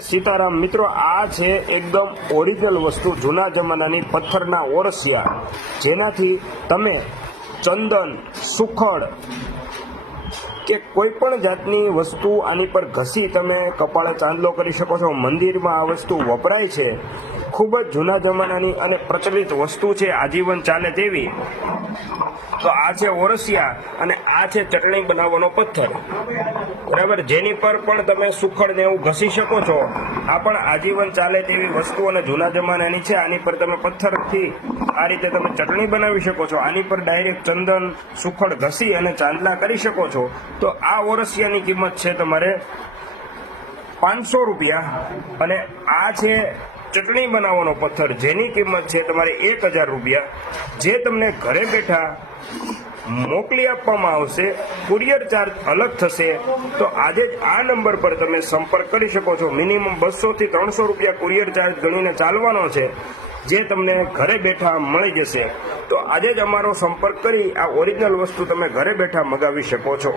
સીતારામ મિત્રો, આ છે એકદમ ઓરિજિનલ વસ્તુ, જૂના જમાનાની પથ્થરના ઓરસિયા, જેનાથી તમે ચંદન, સુખડ કે કોઈ પણ જાતની વસ્તુ આની પર ઘસી તમે કપાળે ચાંદલો કરી શકો છો. મંદિરમાં આ વસ્તુ વપરાય છે. ખૂબ જ જૂના જમાનાની અને પ્રચલિત વસ્તુ છે, આજીવન ચાલે તેવી. તો આ છે ઓરસિયા અને આ છે ચટણી બનાવવાનો પથ્થર, બરાબર, જેની પર પણ તમે સુખડ ને એવું ઘસી શકો છો. આ પણ આજીવન ચાલે તેવી વસ્તુ અને જૂના જમાનાની છે. આની પર તમે પથ્થરથી આ રીતે તમે ચટણી બનાવી શકો છો. આની પર ડાયરેક્ટ ચંદન, સુખડ ઘસી અને ચાંદલા કરી શકો છો. તો આ ઓરસિયાની કિંમત છે તમારે 500 રૂપિયા અને આ છે ચટણી બનાવવાનો પથ્થર, જેની કિંમત છે તમારે 1000 રૂપિયા, જે તમને ઘરે બેઠા મોકલી આપવામાં આવશે. કુરિયર ચાર્જ અલગ થશે. તો આજે જ આ નંબર પર તમે સંપર્ક કરી શકો છો. મિનિમમ 200 થી 300 રૂપિયા કુરિયર ચાર્જ ગણીને ચાલવાનો છે, જે તમને ઘરે બેઠા મળી જશે. તો આજે જ અમારો સંપર્ક કરી આ ઓરિજિનલ વસ્તુ તમે ઘરે બેઠા મગાવી શકો છો.